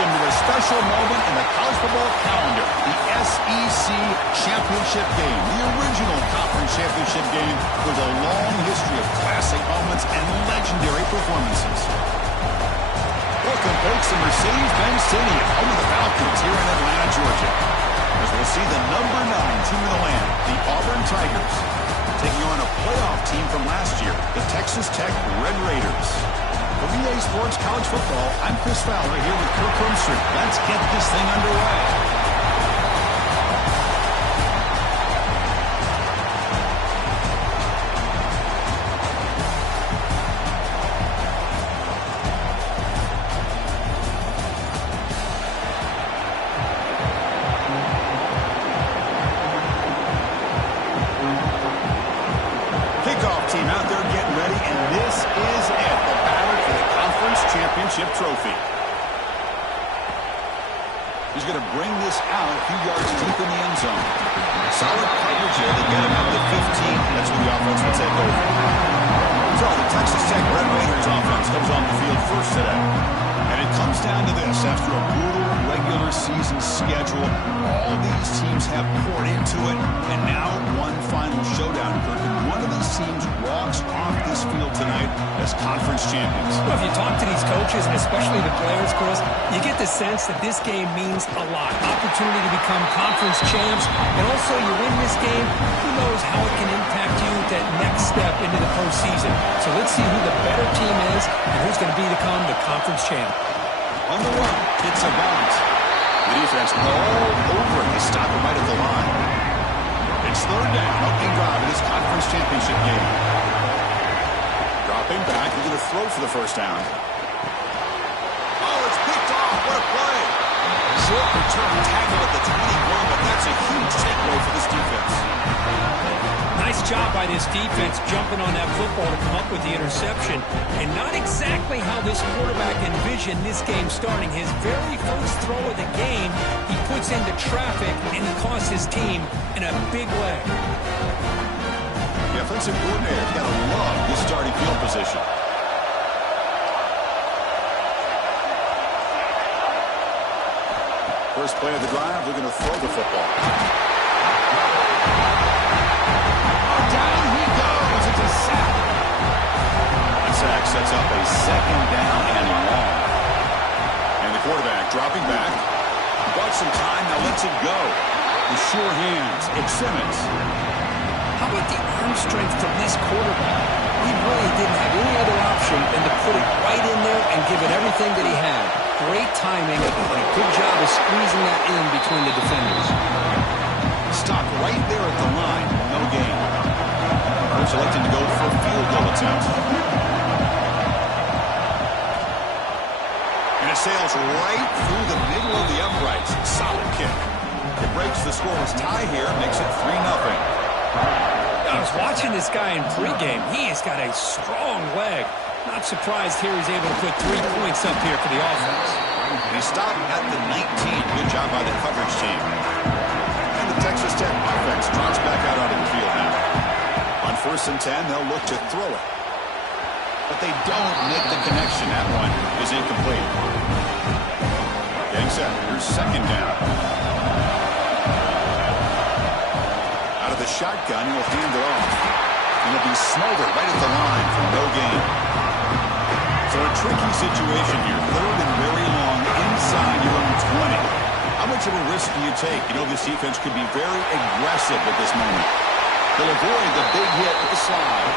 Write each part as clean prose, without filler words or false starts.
into a special moment in the college football calendar, the SEC Championship game, the original conference championship game with a long history of classic moments and legendary performances. Welcome, folks, to Mercedes-Benz Stadium, home of the Falcons here in Atlanta, Georgia. As we'll see the number 9 team in the land, the Auburn Tigers, taking on a playoff team from last year, the Texas Tech Red Raiders. For EA Sports College Football, I'm Chris Fowler here with Kirk Rumstreet. Let's get this thing underway. Trophy. He's going to bring this out a few yards deep in the end zone. Solid coverage here. They get him at the 15. That's when the offense will take over. So the Texas Tech Red Raiders offense comes on the field first today. And it comes down to this. After a brutal regular season schedule, all these teams have poured into it. And now one final showdown, Kirk. And one of these teams walks off this field tonight as conference champions. Well, if you talk to these coaches, especially the players, Chris, you get the sense that this game means a lot. Opportunity to become conference champs. And also, you win this game, who knows how it can impact you that next step into the postseason. So let's see who the better team is and who's going to become the conference champ. On the run, it's a bounce. The defense all over it. They stop him right at the line. It's third down, opening drive in this conference championship game. Dropping back, he's going to throw for the first down. Oh, it's picked off. What a play. Short return tackle at the 21, but that's a huge takeaway for this defense. Nice job by this defense jumping on that football to come up with the interception. And not exactly how this quarterback envisioned this game starting. His very first throw of the game, he puts into traffic, and he costs his team in a big way. The offensive coordinator's got to love this starting field position. First play of the drive, they're going to throw the football. Down he goes. It's a sack. That sack sets up a second down and long. And the quarterback dropping back. Bought some time, now lets it go. With sure hands, it's Simmons. How about the arm strength from this quarterback? He really didn't have any other option than to put it right in there and give it everything that he had. Great timing and a good job of squeezing that in between the defenders. Stop right there at the line. No gain. They're selecting to go for a field goal attempt. And it sails right through the middle of the uprights. Solid kick. It breaks the scoreless tie here, makes it 3-0. I was watching this guy in pregame. He has got a strong leg. Not surprised here he's able to put 3 points up here for the offense. And he stopped at the 19. Good job by the coverage team. And the Texas Tech offense drops back out onto the field now. On 1st and 10, they'll look to throw it. But they don't make the connection. That one is incomplete. Getting set. Here's second down. Out of the shotgun, he'll hand it off. And he'll be smothered right at the line for no gain. So a tricky situation here. 3rd and very long inside your own 20. How much of a risk do you take? You know this defense could be very aggressive at this moment. They'll avoid the big hit with the slide.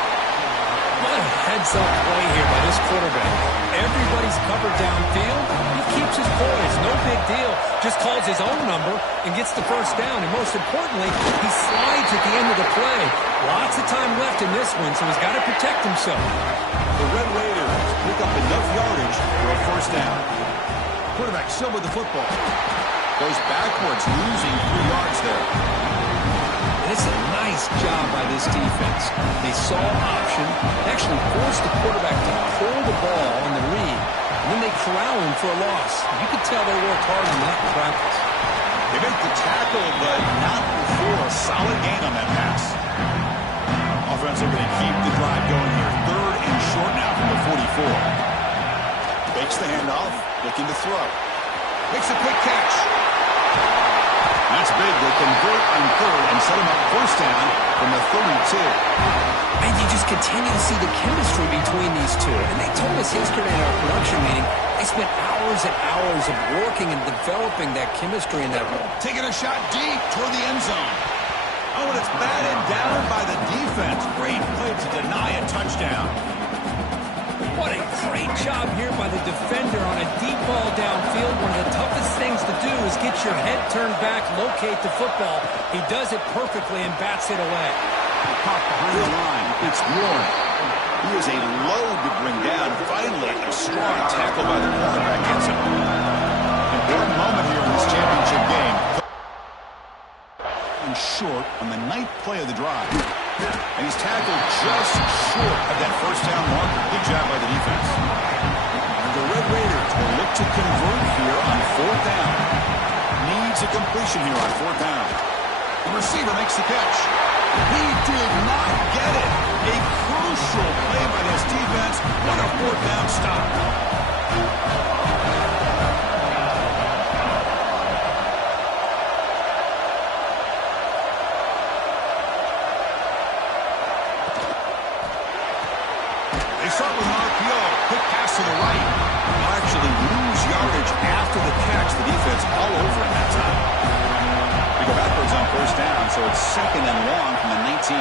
What a heads-up play here by this quarterback. Everybody's covered downfield. He keeps his poise. No big deal. Just calls his own number and gets the first down. And most importantly, he slides at the end of the play. Lots of time left in this one, so he's got to protect himself. The Red Raiders pick up enough yardage for a first down. Quarterback still with the football. Goes backwards, losing 3 yards there. It's a nice job by this defense. They saw option, actually forced the quarterback to pull the ball on the read, and then they corral him for a loss. You could tell they worked hard on that in practice. They make the tackle, but not before a solid gain on that pass. Offense are going to keep the drive going here. 3rd and short now from the 44. Fakes the handoff, looking to throw. Makes a quick catch. That's big. They convert on third and set him up first down from the 32. And you just continue to see the chemistry between these two. And they told us yesterday in our production meeting, they spent hours and hours of working and developing that chemistry in that room. Taking a shot deep toward the end zone. Oh, and it's batted down by the defense. Great play to deny a touchdown. What a great job here by the defender on a deep ball downfield. One of the toughest things to do is get your head turned back, locate the football. He does it perfectly and bats it away. Caught behind the line. It's Warren. He is a load to bring down. Finally, a strong tackle by the cornerback gets him. Important moment here in this championship game. And short on the 9th play of the drive. And he's tackled just short of that first down marker. Good job by the defense. And the Red Raiders will look to convert here on 4th down. Needs a completion here on 4th down. The receiver makes the catch. He did not get it. A crucial play by this defense. What a 4th down stop. They start with an RPO. Quick pass to the right. They'll actually lose yardage after the catch. The defense all over in that time. They go backwards on first down, so it's 2nd and long from the 19.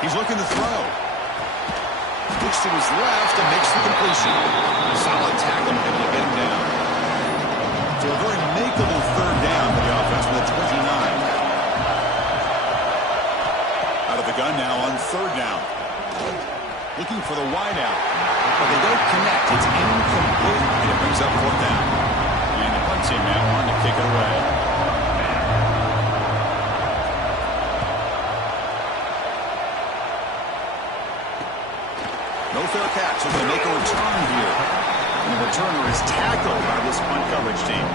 He's looking to throw. Looks to his left and makes the completion. Solid tackle, able to get him down. So a very makeable 3rd down for the offense with a 29. Out of the gun now on 3rd down. Looking for the wideout. But they don't connect. It's incomplete. And it brings up 4th down. And the punt team now on to kick it away. No fair catch. So they make a return here. And the returner is tackled by this punt coverage team.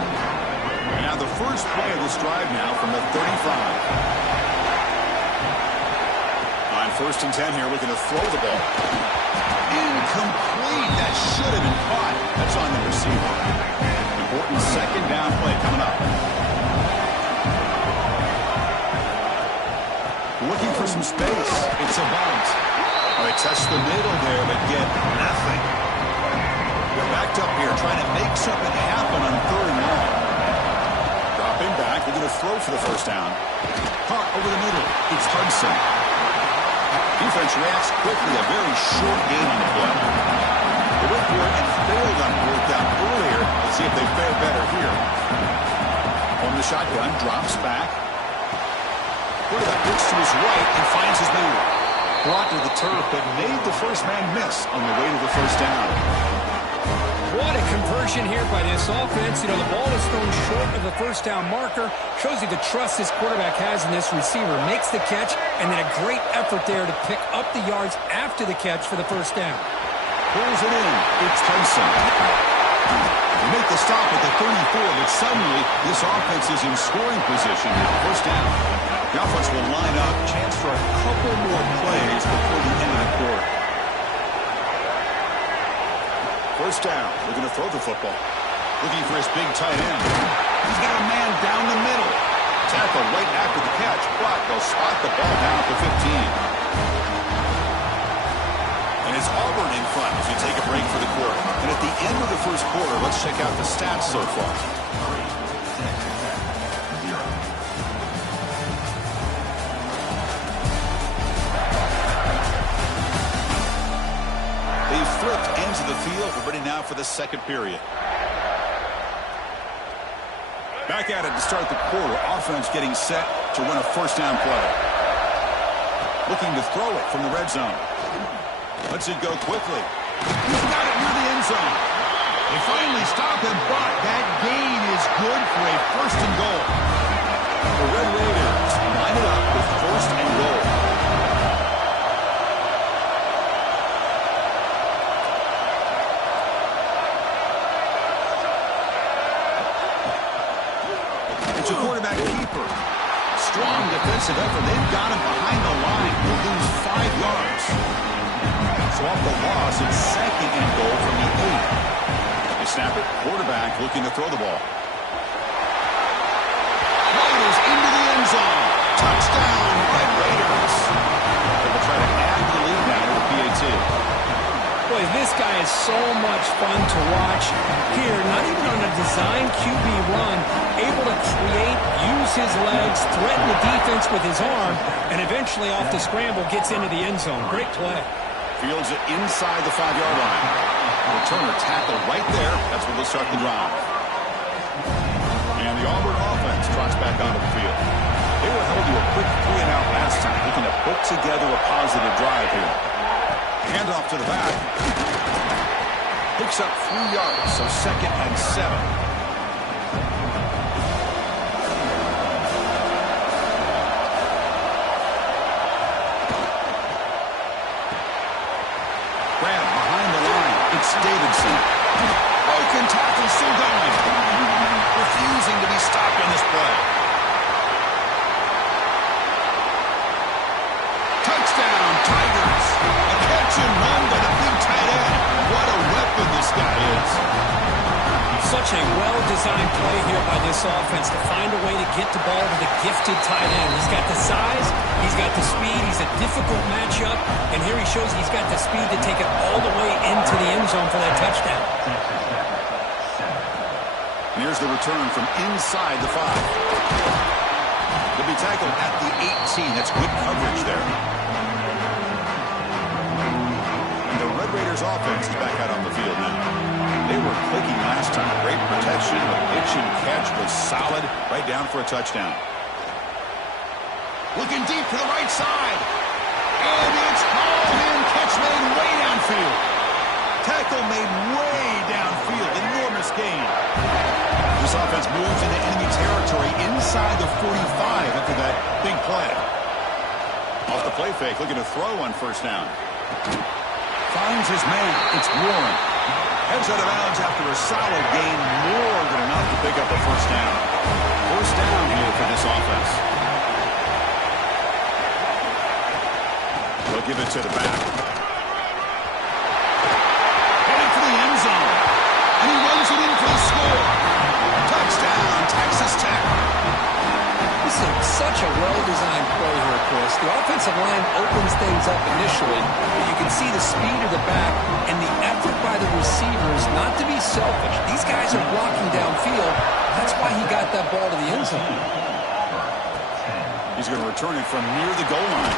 And now the first play of this drive now from the 35. 1st and 10 here, looking to throw the ball. Incomplete. That should have been caught. That's on the receiver. Important 2nd down play coming up. Looking for some space. It's a bunt. Well, they test the middle there, but get nothing. They're backed up here, trying to make something happen on 3rd and long. Dropping back. They're going to throw for the first down. Caught over the middle. It's Hudson. Defense reacts quickly, a very short gain on the play. They went for it and failed on 4th down earlier. Let's see if they fare better here. From the shotgun, drops back. Quarterback looks to his right and finds his man. Brought to the turf, but made the first man miss on the way to the first down. What a conversion here by this offense. You know, the ball is thrown short of the first down marker. Shows you the trust this quarterback has in this receiver. Makes the catch, and then a great effort there to pick up the yards after the catch for the first down. Pulls it in. It's Tyson. They make the stop at the 34, but suddenly this offense is in scoring position here. First down. The offense will line up. Chance for a couple more plays before the end of the quarter. First down. They're going to throw the football. Looking for his big tight end. He's got a man down the middle. Tackle right after the catch, but they'll spot the ball down at the 15. And it's Auburn in front as we take a break for the quarter. And at the end of the first quarter, let's check out the stats so far. They've flipped ends of the field. We're ready now for the 2nd period. Back at it to start the quarter. Offense getting set to run a first down play. Looking to throw it from the red zone. Lets it go quickly. He's got it near the end zone. They finally stop him, but that gain is good for a 1st and goal. The Red Raiders line it up with 1st and goal. It's a quarterback keeper. Strong defensive effort. They've got him behind the line. He'll lose 5 yards. So off the loss, it's 2nd and goal from the 8. They snap it. Quarterback looking to throw the ball. Raiders into the end zone. Touchdown, Red Raiders. They will try to add the lead now with a PAT. Boy, this guy is so much fun to watch. Here, not even on a design QB run, able to create, use his legs, threaten the defense with his arm, and eventually off the scramble gets into the end zone. Great play. Fields it inside the 5-yard line. Returner tackle right there. That's where they'll start the drive. And the Auburn offense trots back onto the field. They were held to a quick 3-and-out last time, looking to put together a positive drive here. Handoff to the back. Picks up 3 yards, so 2nd and 7. Grab behind the line. It's Davidson. Broken tackle still going. Refusing to be stopped on this play. Touchdown, Tigers. A catch and run by the big tight end. What a weapon this guy is. Such a well-designed play here by this offense to find a way to get the ball to the gifted tight end. He's got the size, he's got the speed, he's a difficult matchup, and here he shows he's got the speed to take it all the way into the end zone for that touchdown. And here's the return from inside the 5. They'll be tackled at the 18. That's good coverage there. And the Red Raiders offense is back out on the field now. They were clicking last time. Great protection. The pitch and catch was solid. Right down for a touchdown. Looking deep to the right side. And it's hauled in. Catch made way downfield. Tackle made way downfield. Enormous gain. This offense moves into enemy territory inside the 45 after that big play. Off the play fake, looking to throw on 1st down. Finds his man. It's Warren. Heads out of bounds after a solid gain. More than enough to pick up a 1st down. 1st down here for this offense. They'll give it to the back. Heading for the end zone. And he runs it in for the score. Touchdown, Texas Tech. This is such a well-designed play here, Chris. The offensive line opens things up initially, but you can see the speed of the back and the effort by the receivers not to be selfish. These guys are blocking downfield. That's why he got that ball to the end zone. He's going to return it from near the goal line.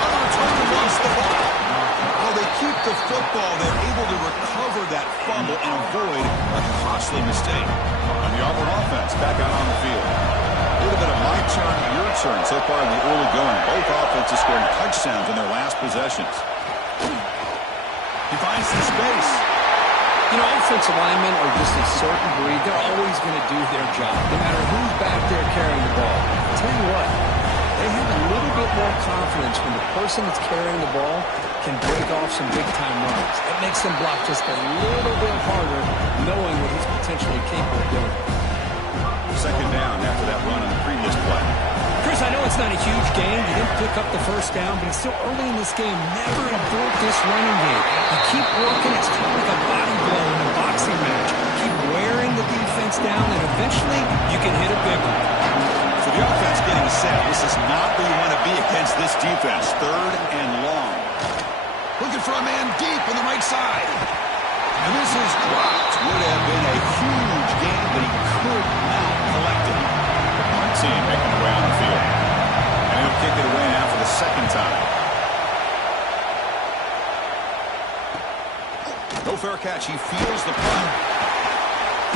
On return, lost the ball. Well, they keep the football. They're able to recover that fumble and avoid a costly mistake. And the Auburn offense back out on the field. A little bit of my turn, your turn so far in the early going. Both offenses scoring touchdowns in their last possessions. He finds the space. You know, offensive linemen are just a certain breed. They're always going to do their job, no matter who's back there carrying the ball. I'll tell you what, they have a little bit more confidence when the person that's carrying the ball can break off some big-time runs. It makes them block just a little bit harder, knowing what he's potentially capable of doing. 2nd down after that run on the previous play. Chris, I know it's not a huge game. You didn't pick up the 1st down, but it's still early in this game. Never abort this running game. You keep working. It's kind of like a body blow in a boxing match. Keep wearing the defense down, and eventually you can hit a big one. So the offense getting set. This is not where you want to be against this defense. 3rd and long. Looking for a man deep on the right side. And this is dropped. Would have been a huge game, but he could not collect it. The punt team making their way on the field. And he'll kick it away now for the 2nd time. No fair catch. He feels the punt.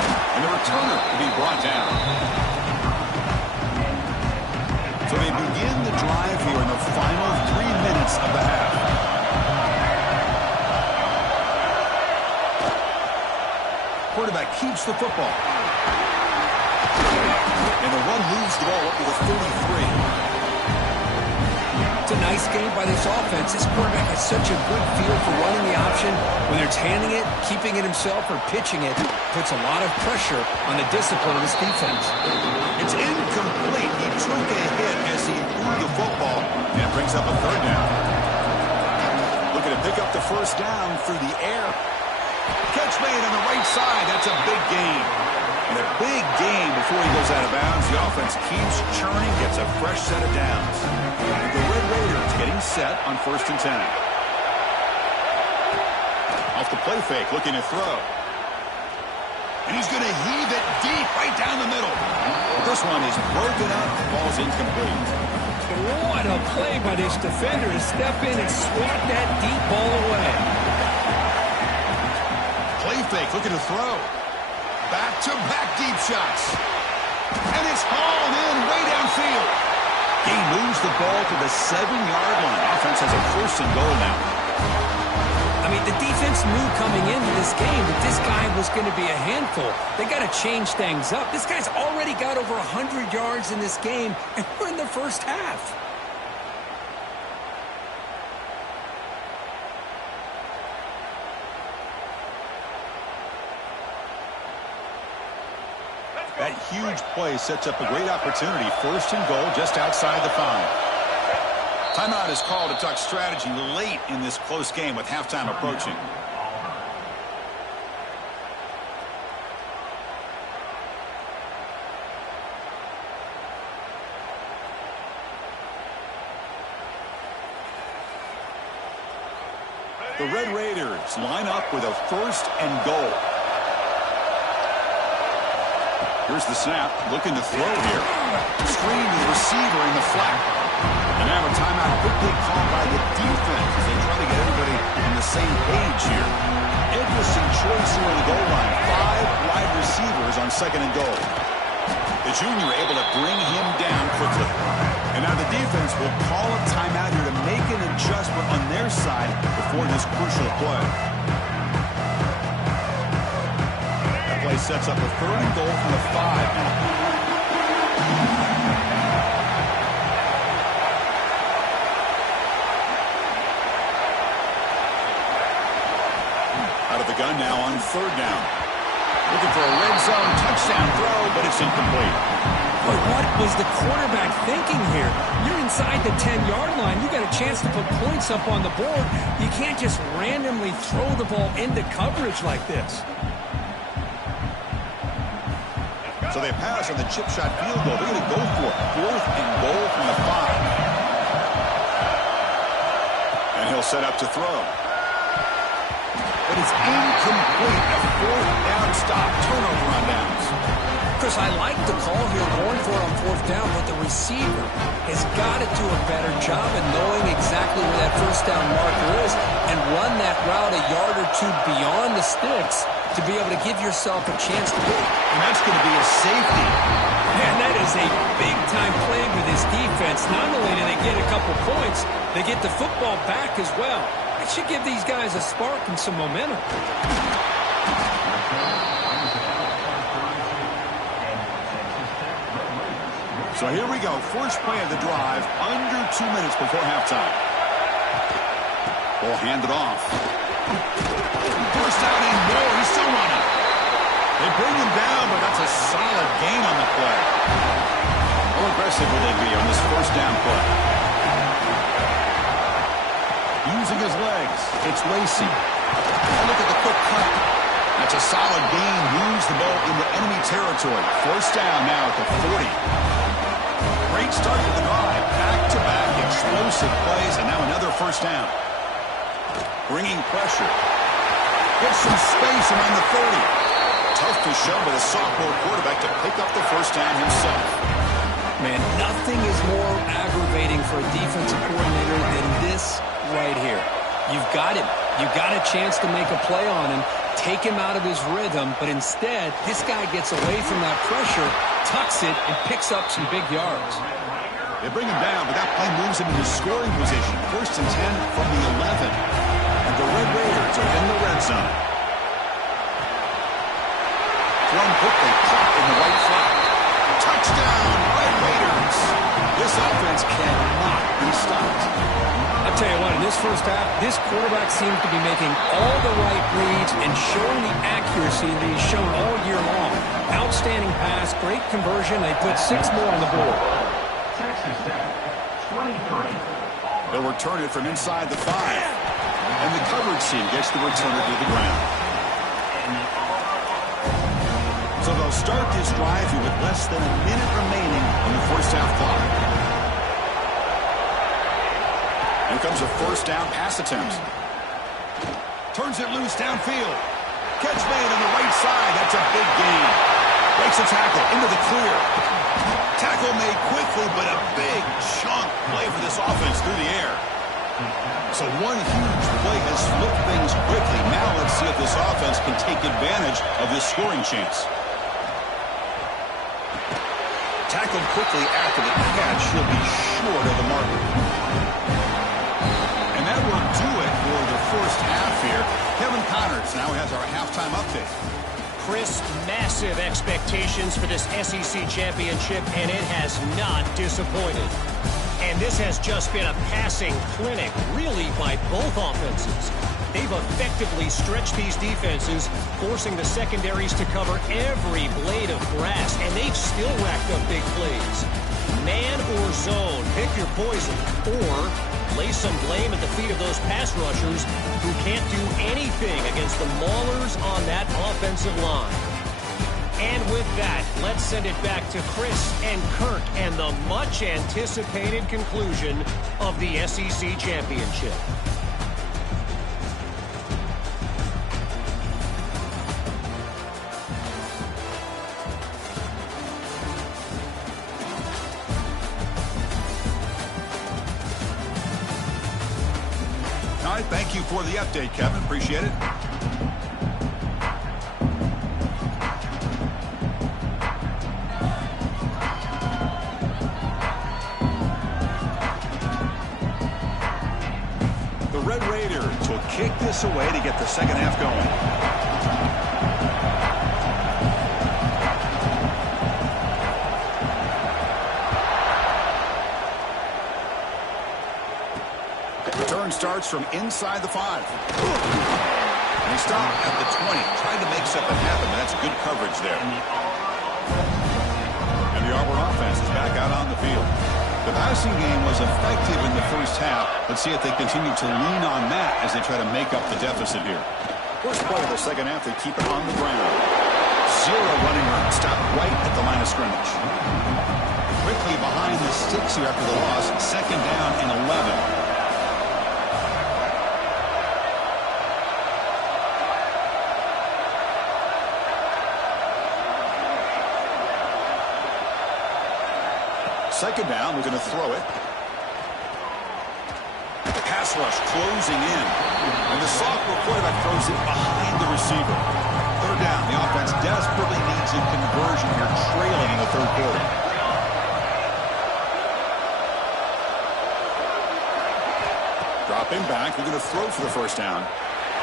And the returner will be brought down. So they begin the drive here in the final 3 minutes of the half. Quarterback keeps the football. And the run moves the ball up to the 33. It's a nice game by this offense. This quarterback has such a good feel for running the option. Whether it's handing it, keeping it himself, or pitching it, puts a lot of pressure on the discipline of this defense. It's incomplete. He took a hit as he threw the football. And it brings up a 3rd down. Looking to pick up the first down through the air. Catch made on the right side. That's a big gain. And a big gain before he goes out of bounds. The offense keeps churning, gets a fresh set of downs. And the Red Raiders getting set on 1st and 10. Off the play fake, looking to throw. And he's going to heave it deep right down the middle. This one is broken up. Ball's incomplete. What a play by this defender to step in and swat that deep ball away. Play fake, looking to throw. Back-to-back deep shots. And it's hauled in way downfield. He moves the ball to the 7-yard line. Offense has a 1st and goal now. I mean, the defense knew coming into this game that this guy was going to be a handful. They got to change things up. This guy's already got over 100 yards in this game, and we're in the first half. That huge play sets up a great opportunity. 1st and goal just outside the 5. Timeout is called to talk strategy late in this close game with halftime approaching. The Red Raiders line up with a 1st and goal. Here's the snap, looking to throw here. Screen to the receiver in the flat. And now a timeout quickly called by the defense as they try to get everybody on the same page here. Interesting choice here on the goal line. 5 wide receivers on 2nd and goal. The junior able to bring him down quickly. And now the defense will call a timeout here to make an adjustment on their side before this crucial play. That play sets up a 3rd and goal from the 5 now. Out of the gun now on 3rd down. Looking for a red zone touchdown throw, but it's incomplete. But what was the quarterback thinking here? You're inside the 10-yard line. You got a chance to put points up on the board. You can't just randomly throw the ball into coverage like this. So they pass on the chip shot field goal. They're going to go for it. 4th and goal from the 5. And he'll set up to throw. But it's incomplete. A 4th down stop. Turnover on downs. Chris, I like the call here going for it on 4th down, but the receiver has got to do a better job of knowing exactly where that 1st down marker is and run that route a yard or 2 beyond the sticks to be able to give yourself a chance to win. And that's going to be a safety. Man, that is a big-time play for this defense. Not only do they get a couple points, they get the football back as well. It should give these guys a spark and some momentum. So here we go. First play of the drive, under 2 minutes before halftime. Ball handed off. First down and more. He's still running. They bring him down, but that's a solid gain on the play. How aggressive will they be on this 1st down play? Using his legs, it's Lacey. Oh, look at the quick cut. That's a solid gain. Moves the ball into enemy territory. 1st down now at the 40. Great start to the drive. Back-to-back explosive plays, and now another 1st down. Bringing pressure. Gets some space around the 30. Tough to show by the sophomore quarterback to pick up the 1st down himself. Man, nothing is more aggravating for a defensive coordinator than this right here. You've got him. You've got a chance to make a play on him, take him out of his rhythm, but instead, this guy gets away from that pressure, tucks it, and picks up some big yards. They bring him down, but that play moves him into scoring position. 1st and 10 from the 11. And the Red Raiders are in the red zone. Thrown quickly, caught in the right flat. Touchdown, Red Raiders. This offense cannot be stopped. I'll tell you what, in this first half, this quarterback seems to be making all the right reads and showing the accuracy that he's shown all year long. Outstanding pass, great conversion. They put 6 more on the board. They'll return it from inside the 5. And the coverage team gets the returner to the ground. So they'll start this drive here with less than a minute remaining on the first half clock. Here comes a first down pass attempt. Turns it loose downfield. Catch made on the right side. That's a big gain. Breaks a tackle into the clear. Tackle made quickly, but a big chunk play for this offense through the air. So one huge play has flipped things quickly. Now let's see if this offense can take advantage of this scoring chance. Tackled quickly after the catch. He'll be short of the marker. And that will do it for the first half here. Kevin Connors now has our halftime update. Chris, massive expectations for this SEC Championship, and it has not disappointed. And this has just been a passing clinic, really, by both offenses. They've effectively stretched these defenses, forcing the secondaries to cover every blade of grass, and they've still racked up big plays. Man or zone, pick your poison, or lay some blame at the feet of those pass rushers who can't do anything against the maulers on that offensive line. And with that, let's send it back to Chris and Kirk and the much-anticipated conclusion of the SEC Championship. All right, thank you for the update, Kevin. Appreciate it. The Red Raiders will kick this away to get the second half going. Starts from inside the 5. And he stopped at the 20. Tried to make something happen, but that's good coverage there. And the Auburn offense is back out on the field. The passing game was effective in the first half. Let's see if they continue to lean on that as they try to make up the deficit here. First play of the second half, they keep it on the ground. 0 running room. Stop right at the line of scrimmage. Quickly behind the sticks here after the loss. Second down and 11. Second down, we're going to throw it. The pass rush closing in. And the sophomore quarterback throws it behind the receiver. Third down, the offense desperately needs a conversion here, trailing in the third quarter. Dropping back, we're going to throw for the first down.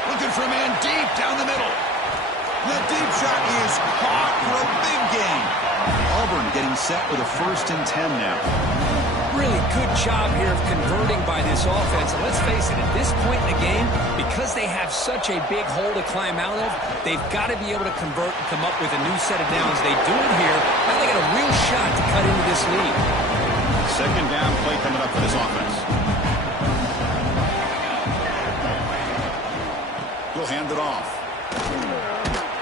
Looking for a man deep down the middle. The deep shot is caught for a big gain. Auburn getting set with a 1st and 10 now. Really good job here of converting by this offense. And let's face it, at this point in the game, because they have such a big hole to climb out of, they've got to be able to convert and come up with a new set of downs. They do it here. Now they got a real shot to cut into this lead. Second down play coming up for this offense. He'll hand it off.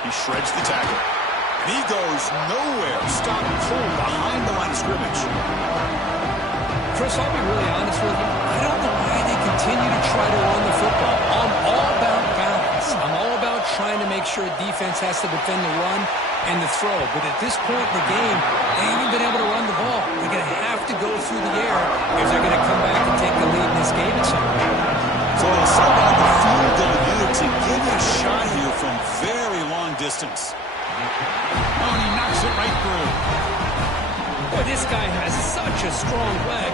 He shreds the tackle. And he goes nowhere. Stop cold behind the line of scrimmage. Chris, I'll be really honest with you. I don't know why they continue to try to run the football. I'm all about balance. I'm all about trying to make sure defense has to defend the run and the throw. But at this point in the game, they haven't been able to run the ball. They're going to have to go through the air if they're going to come back and take the lead in this game at some point. So they'll send out the field goal unit to give it a shot here from very long distance. Oh, and he knocks it right through. Boy, this guy has such a strong leg.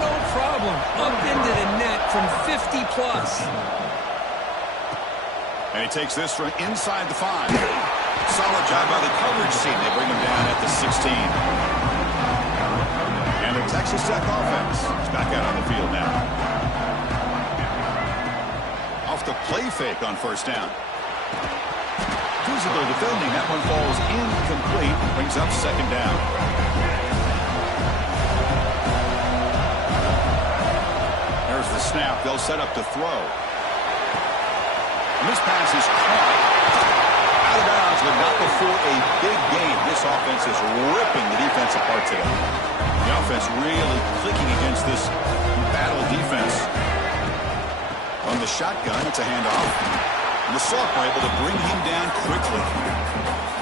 No problem. Up into the net from 50 plus. And he takes this from inside the 5. Solid job by the coverage team. They bring him down at the 16. And the Texas Tech offense is back out on the field now. Off the play fake on first down. Physical defending. That one falls incomplete. Brings up second down. There's the snap. They'll set up to throw. And this pass is caught out of bounds, but not before a big gain. This offense is ripping the defense apart today. The offense really clicking against this battle defense. On the shotgun, it's a handoff. And the Soft are able to bring him down quickly.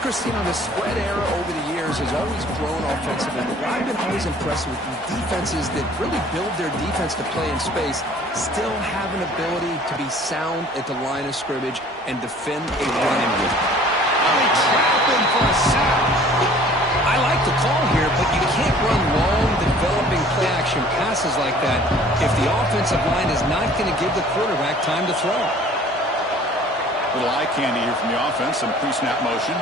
Christine, the spread era over the years has always grown offensively, but what I've been always impressed with defenses that really build their defense to play in space still have an ability to be sound at the line of scrimmage and defend a running game. They trap him for a sack. I like the call here, but you can't run long, developing play-action passes like that if the offensive line is not going to give the quarterback time to throw. Little eye candy here from the offense, some pre-snap motion.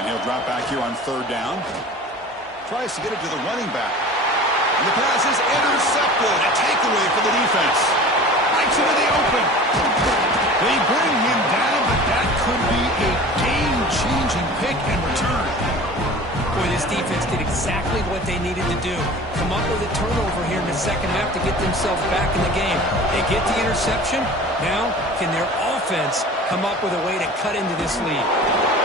And he'll drop back here on third down. Tries to get it to the running back. And the pass is intercepted. A takeaway for the defense. Likes it in the open. They bring him down, but that could be a game-changing pick and return. Boy, this defense did exactly what they needed to do. Come up with a turnover here in the second half to get themselves back in the game. They get the interception. Now, can their offense come up with a way to cut into this lead?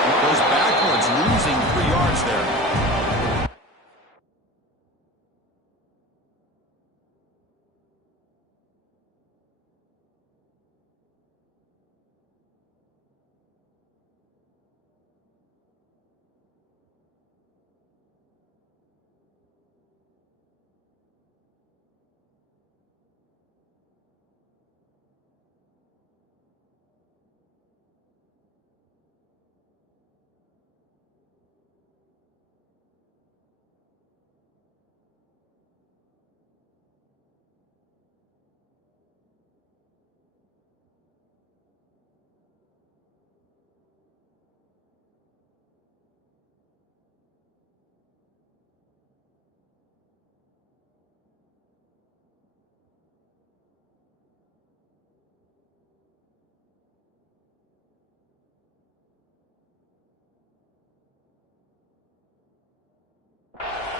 It goes backwards, losing 3 yards there.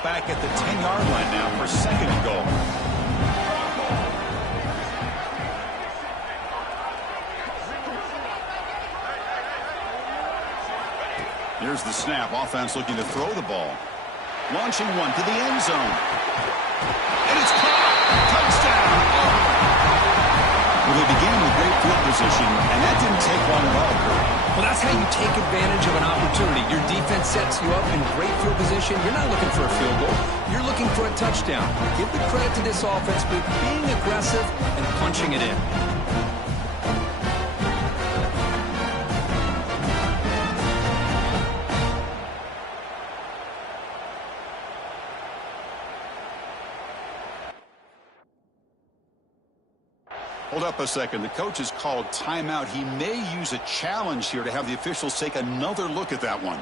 Back at the 10-yard line now for second and goal. Here's the snap. Offense looking to throw the ball. Launching one to the end zone. And it's caught. Touchdown. Well, they began with great field position, and that didn't take long at all, Kurt. Well, that's how you take advantage of an opportunity. Your defense sets you up in great field position. You're not looking for a field goal. You're looking for a touchdown. Give the credit to this offense for being aggressive and punching it in. Hold up a second. The coach has called timeout. He may use a challenge here to have the officials take another look at that one.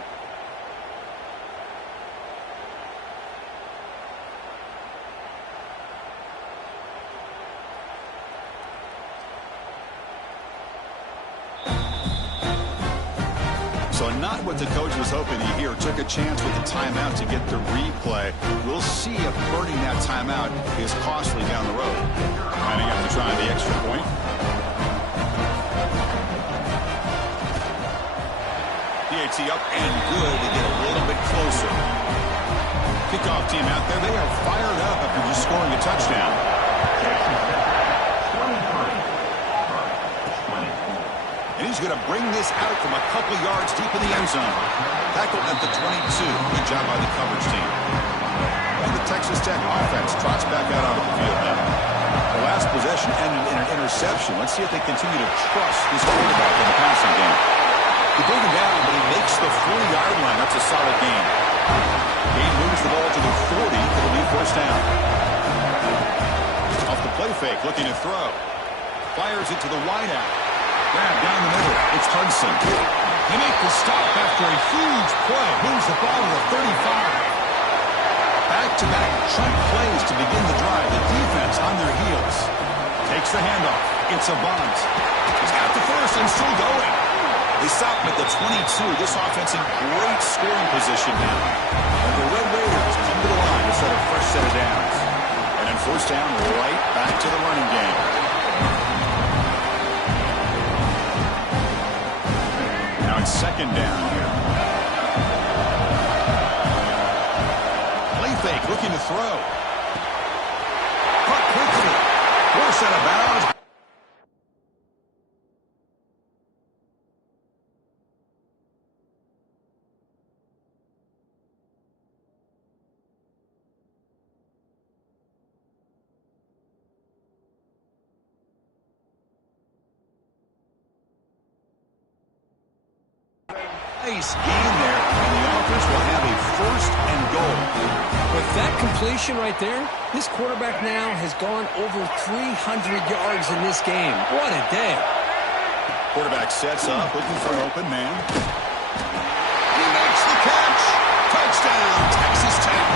So not what the coach was hoping to hear. Took a chance with the timeout to get the replay. We'll see if burning that timeout is costly down the road. Lining up to try the extra point. PAT up and good to get a little bit closer. Kickoff team out there. They are fired up after just scoring a touchdown. And he's going to bring this out from a couple yards deep in the end zone. Tackled at the 22. Good job by the coverage team. And the Texas Tech offense trots back out onto the field now. The last possession ended in an interception. Let's see if they continue to trust this quarterback in the passing game. They bring him down, but he makes the 40-yard line. That's a solid gain. He moves the ball to the 40. It'll be first down. Off the play fake, looking to throw. Fires it to the wideout. Grab down the middle. It's Hudson. They make the stop after a huge play. Moves the ball to the 35. Back-to-back chunk plays to begin the drive. The defense on their heels. Takes the handoff. It's a bunt. He's got the first and still going. They stop him at the 22. This offense in great scoring position now. And the Red Raiders come to the line to set a fresh set of downs. And And first down, right back to the running game. Now it's second down here. Play fake, looking to throw. Caught quickly. Forced out of bounds. Nice gain there, and the offense will have a first and goal. With that completion right there, this quarterback now has gone over 300 yards in this game. What a day. Quarterback sets up, looking for an open man. He makes the catch. Touchdown, Texas Tech.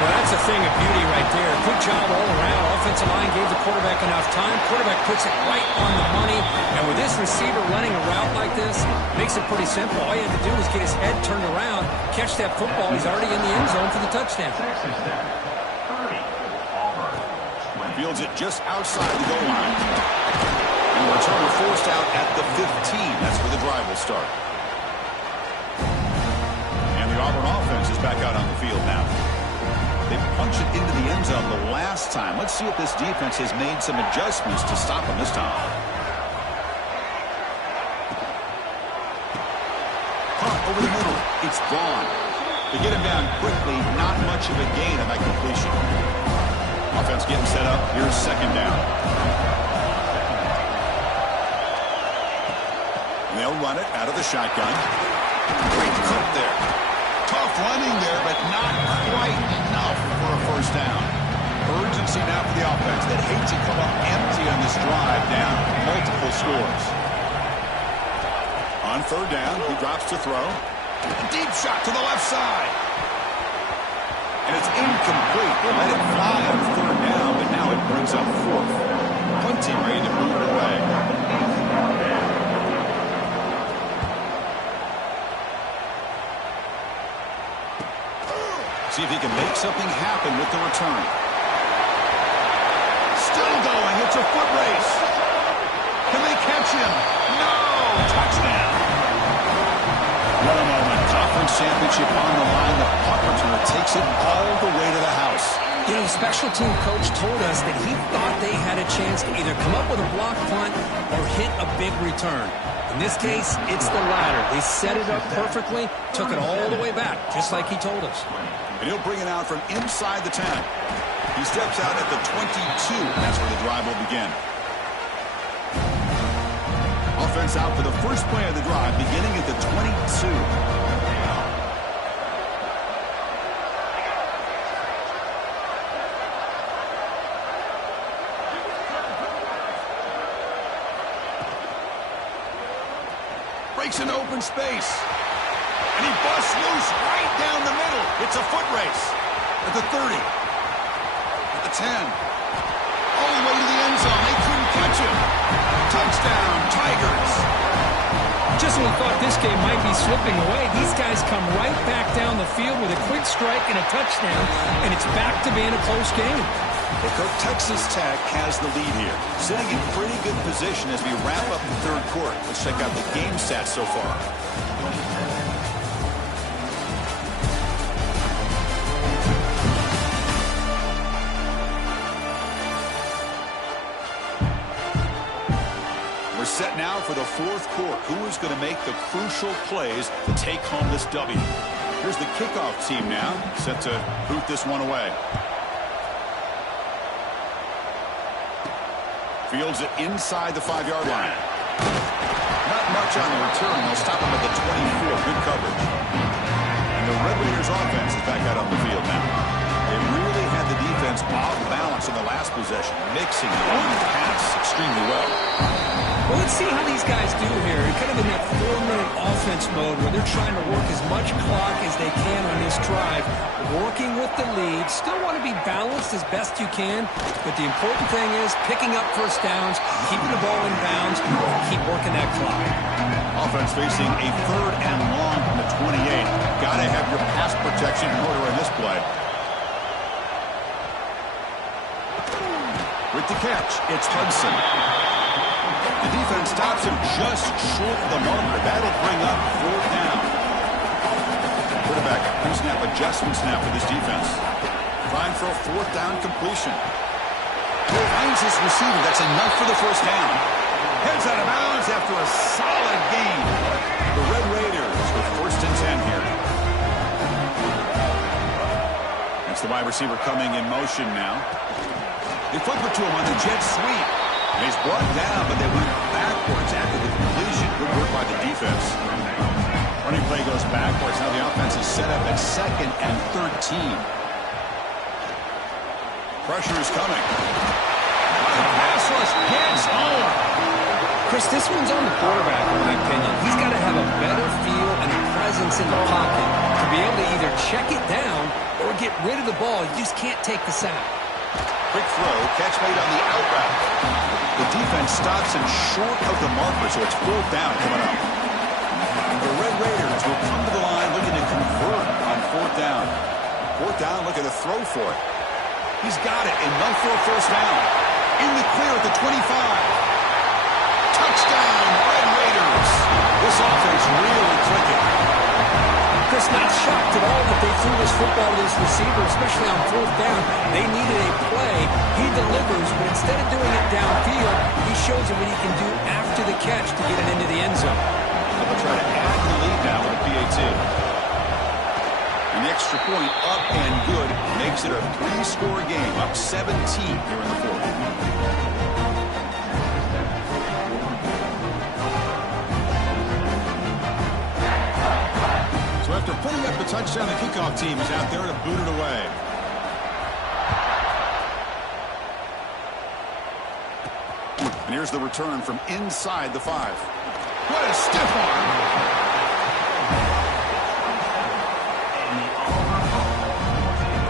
Well, that's a thing of beauty right there. Good job all around. Offensive line gave the quarterback enough time. Quarterback puts it right on the money. And with this receiver running a route like this, makes it pretty simple. All you had to do was get his head turned around, catch that football. He's already in the end zone for the touchdown. Fields it just outside the goal line. And the return forced out at the 15. That's where the drive will start. And the Auburn offense is back out on the field now. They punched it into the end zone the last time. Let's see if this defense has made some adjustments to stop them this time. Caught over the middle. It's gone. They get him down quickly. Not much of a gain on that completion. Offense getting set up. Here's second down. They'll run it out of the shotgun. Great cut there. Tough running there, but not quite enough for a first down. Urgency now for the offense that hates to come up empty on this drive, down multiple scores. On third down, he drops to throw. A deep shot to the left side. And it's incomplete. They let it fly on third down, but now it brings up fourth. Plenty ready to move it away. See if he can make something happen with the return. Still going. It's a foot race. Can they catch him? No! Touchdown. What a moment. Conference championship on the line. The punt returner takes it all the way to the house. You know, the special team coach told us that he thought they had a chance to either come up with a block punt or hit a big return. In this case, it's the latter. They set it up perfectly, took it all the way back, just like he told us. And he'll bring it out from inside the 10. He steps out at the 22. That's where the drive will begin. Offense out for the first play of the drive, beginning at the 22. Breaks into open space. And he busts loose right down the middle. It's a foot race. At the 30. At the 10. All the way to the end zone. They couldn't catch him. Touchdown, Tigers. Just when we thought this game might be slipping away, these guys come right back down the field with a quick strike and a touchdown, and it's back to being a close game. Texas Tech has the lead here. Sitting in pretty good position as we wrap up the third quarter. Let's check out the game stats so far. We're set now for the fourth quarter. Who is going to make the crucial plays to take home this W? Here's the kickoff team now, set to boot this one away. Fields it inside the 5-yard line. Not much on the return. They'll stop him at the 24. Good coverage. And the Red Raiders offense is back out on the field now. They really had the defense off balance in the last possession, mixing the run and pass extremely well. Well, let's see how these guys do here. Kind of in that 4-minute offense mode where they're trying to work as much clock as they can on this drive, working with the lead. Still want to be balanced as best you can, but the important thing is picking up first downs, keeping the ball in bounds, keep working that clock. Offense facing a third and long from the 28. Got to have your pass protection in order in this play. With the catch, it's Hudson. The defense stops him just short of the marker. That'll bring up 4th down. Quarterback, pre-snap adjustment snap for this defense. Trying for a 4th down completion. Finds his receiver. That's enough for the 1st down. Heads out of bounds after a solid gain. The Red Raiders with 1st and 10 here. That's the wide receiver coming in motion now. They flip it to him on the jet sweep. And he's brought down, but they went backwards after the completion. Good work by the defense. Running play goes backwards. Now the offense is set up at 2nd and 13. Pressure is coming. Pass rush gets home. Chris, this one's on the quarterback, in my opinion. He's got to have a better feel and a presence in the pocket to be able to either check it down or get rid of the ball. You just can't take the sack. Quick throw, catch made on the out route. The defense stops him short of the marker, so it's 4th down coming up. The Red Raiders will come to the line looking to convert on 4th down. 4th down, looking to throw for it. He's got it, enough for a 1st down. In the clear at the 25. Touchdown, Red Raiders. This offense really clicking. Chris, not shocked at all that they threw this football to this receiver, especially on 4th down. They needed a play. He delivers, but instead of doing it downfield, he shows them what he can do after the catch to get it into the end zone. They'll try to add the lead now with a PAT. An extra point up and good makes it a 3-score game, up 17 here in the 4th. So after putting up the touchdown, the kickoff team is out there to boot it away. And here's the return from inside the 5. What a stiff arm!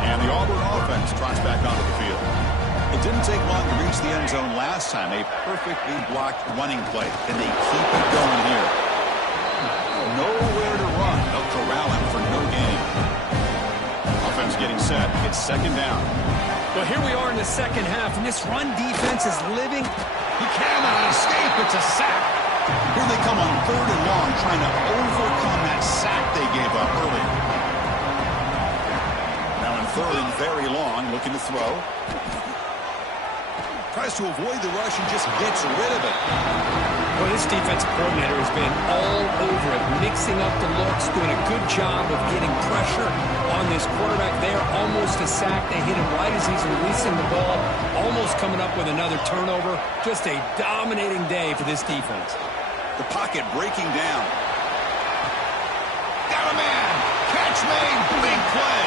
And the Auburn offense trots back onto the field. It didn't take long to reach the end zone last time. A perfectly blocked running play. Can they keep it going here? Nowhere to run. They'll corral him for no gain. Offense getting set. It's 2nd down. Well, here we are in the 2nd half, and this run defense is living. He cannot escape. It's a sack. Here they come on 3rd and long, trying to overcome that sack they gave up earlier. Now in 3rd and very long, looking to throw. Tries to avoid the rush and just gets rid of it. Well, this defensive coordinator has been all over it, mixing up the looks, doing a good job of getting pressure on this quarterback there. Almost a sack. They hit him right as he's releasing the ball, almost coming up with another turnover. Just a dominating day for this defense. The pocket breaking down. Got a man. Catch made. Big play.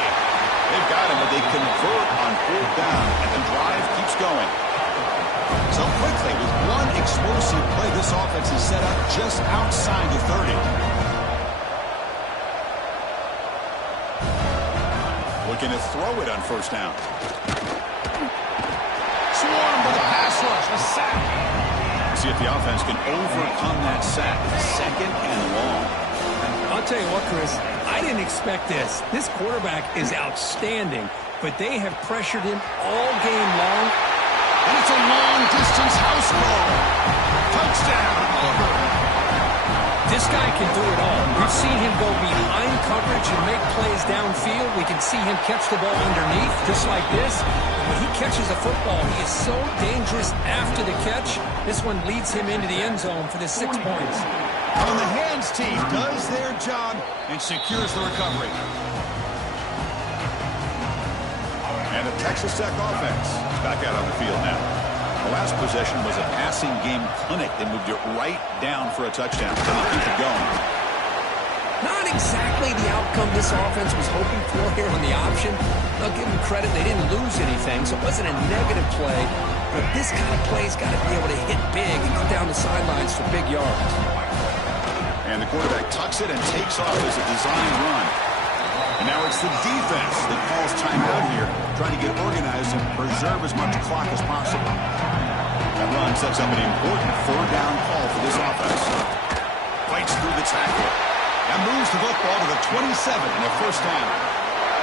They've got him, but they convert on 4th down, and the drive keeps going. So quickly, with one explosive play, this offense is set up just outside the 30. Looking to throw it on 1st down. Swarm with a pass rush, a sack. See if the offense can overcome that sack. 2nd and long. I'll tell you what, Chris, I didn't expect this. This quarterback is outstanding, but they have pressured him all game long. And it's a long-distance house ball. Touchdown, Auburn. This guy can do it all. We've seen him go behind coverage and make plays downfield. We can see him catch the ball underneath, just like this. When he catches the football, he is so dangerous after the catch. This one leads him into the end zone for the 6 points. On the hands team does their job and secures the recovery. And the Texas Tech offense is back out on the field now. The last possession was a passing game clinic. They moved it right down for a touchdown. Can they keep it going? Not exactly the outcome this offense was hoping for here on the option. I'll give them credit. They didn't lose anything, so it wasn't a negative play. But this kind of play's got to be able to hit big and get down the sidelines for big yards. And the quarterback tucks it and takes off as a design run. And now it's the defense that calls timeout here, trying to get organized and preserve as much clock as possible. That run sets up an important 4th down call for this offense. Fights through the tackle. And moves the football to the 27 and a 1st down.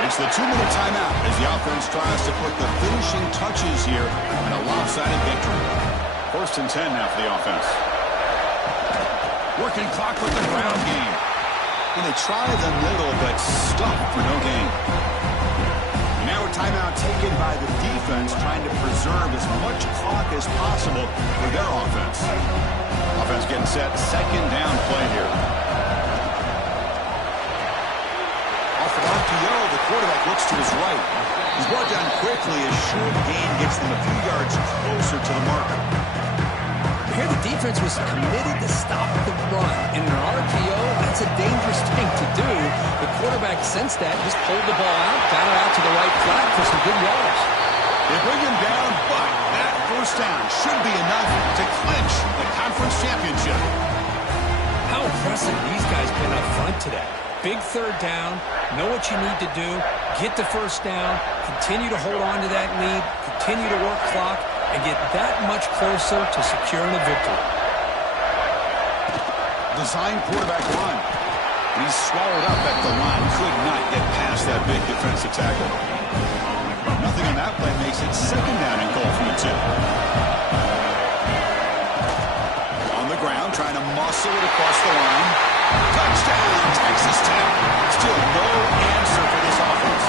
It's the 2-minute timeout as the offense tries to put the finishing touches here in a lopsided victory. 1st and 10 now for the offense. Working clock with the ground game. And they try the middle, but stuck for no gain. Now a timeout taken by the defense, trying to preserve as much clock as possible for their offense. Offense getting set. 2nd down play here. Off an RPO, the quarterback looks to his right. He's brought down quickly as short gain gets them a few yards closer to the marker. Here the defense was committed to stop the run. In an RPO, that's a dangerous thing to do. The quarterback sensed that, just pulled the ball out, got it out to the right flat for some good yards. They bring him down, but that 1st down should be enough to clinch the conference championship. How impressive these guys been up front today. Big 3rd down, know what you need to do, get the 1st down, continue to hold on to that lead, continue to work clock, and get that much closer to securing a victory. Design quarterback run. And he's swallowed up at the line. Could not get past that big defensive tackle. Nothing on that play makes it 2nd down and goal from the 2. On the ground, trying to muscle it across the line. Touchdown, Texas Tech. Still no answer for this offense.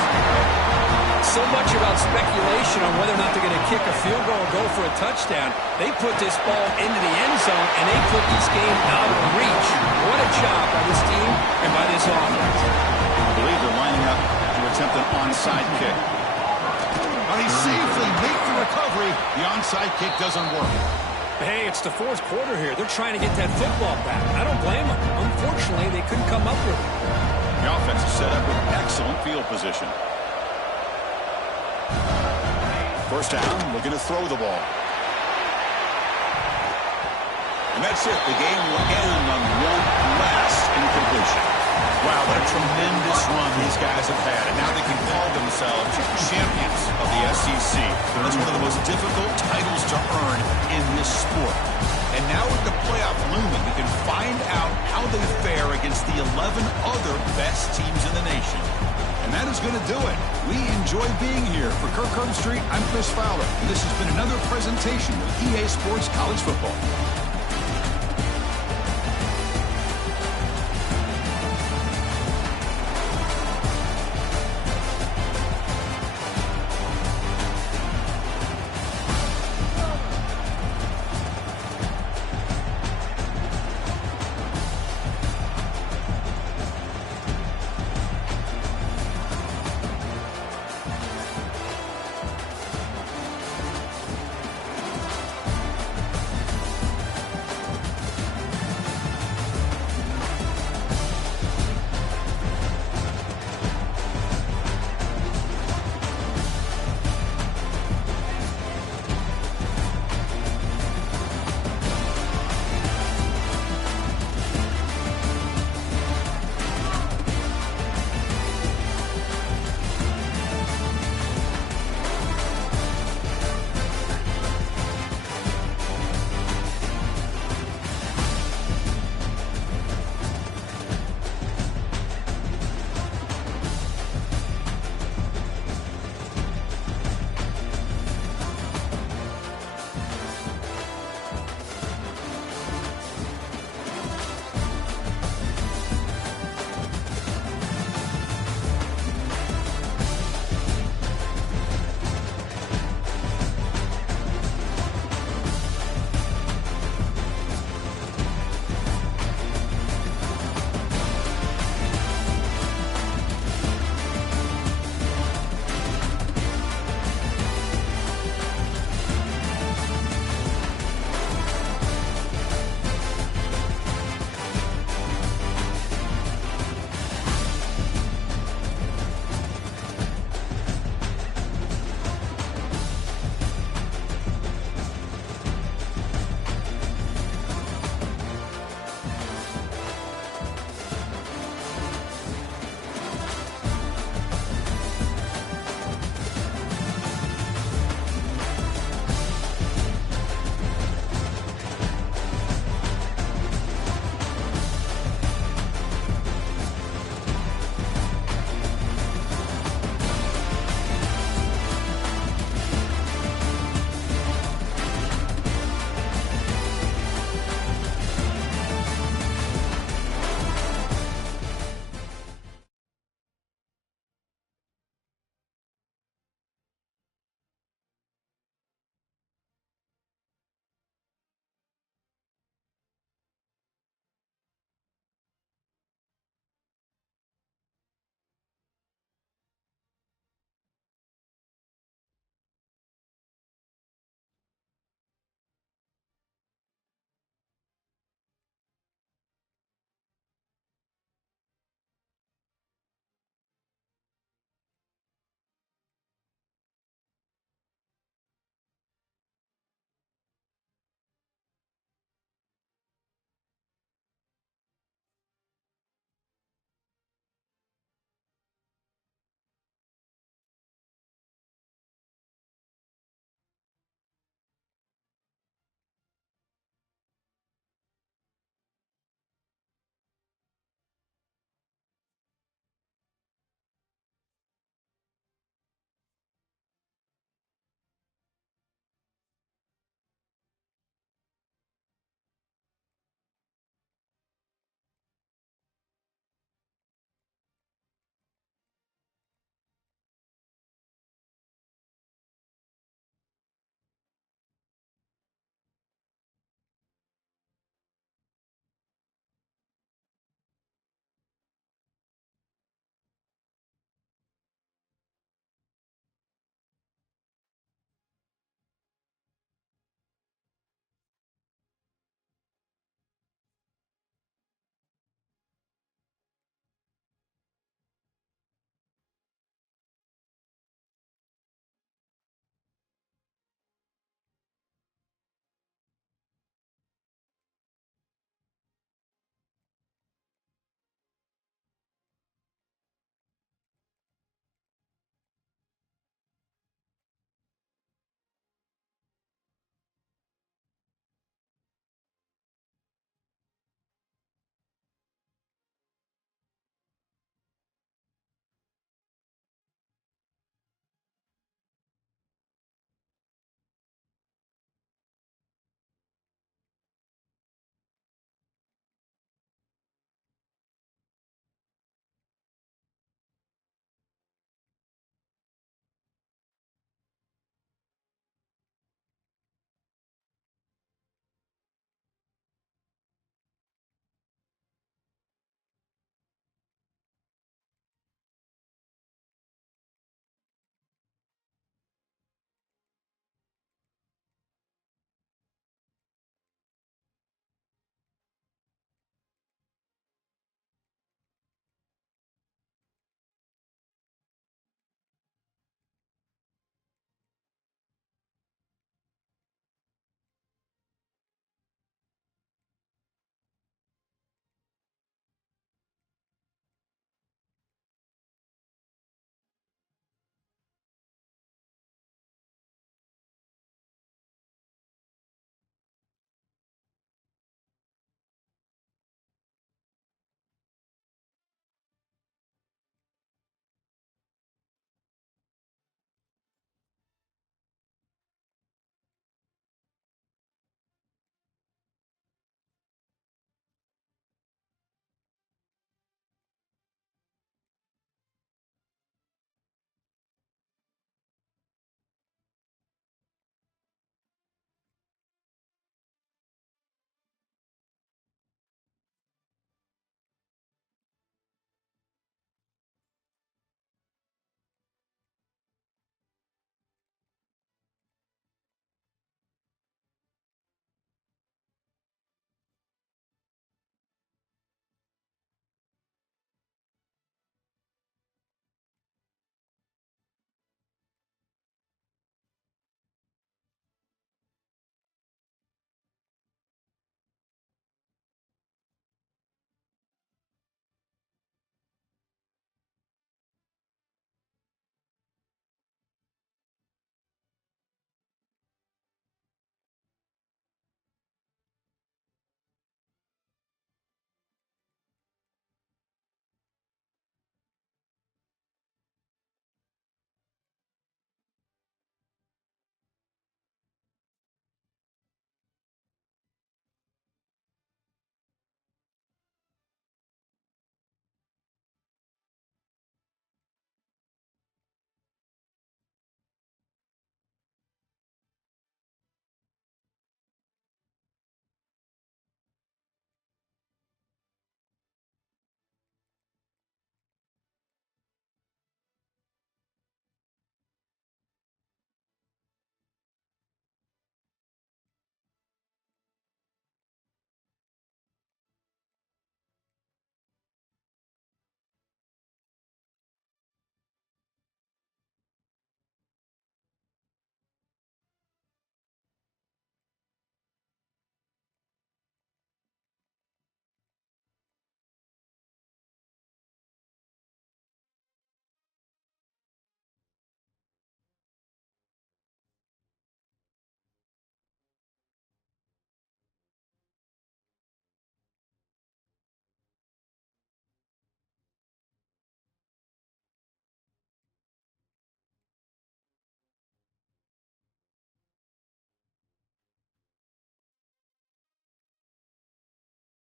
So much about speculation on whether or not they're going to kick a field goal or go for a touchdown. They put this ball into the end zone, and they put this game out of reach. What a job by this team and by this offense. I believe they're lining up to attempt an onside kick. But he safely makes the recovery. The onside kick doesn't work. Hey, it's the 4th quarter here. They're trying to get that football back. I don't blame them. Unfortunately, they couldn't come up with it. The offense is set up with excellent field position. 1st down, looking to throw the ball. And that's it. The game will end on one last incompletion. Wow, what a tremendous run these guys have had. And now they can call themselves champions of the SEC. That's one of the most difficult titles to earn in this sport. And now with the playoff looming, we can find out how they fare against the 11 other best teams in the nation. And that is going to do it. We enjoy being here. For Kirk Herbstreit, I'm Chris Fowler. And this has been another presentation of EA Sports College Football.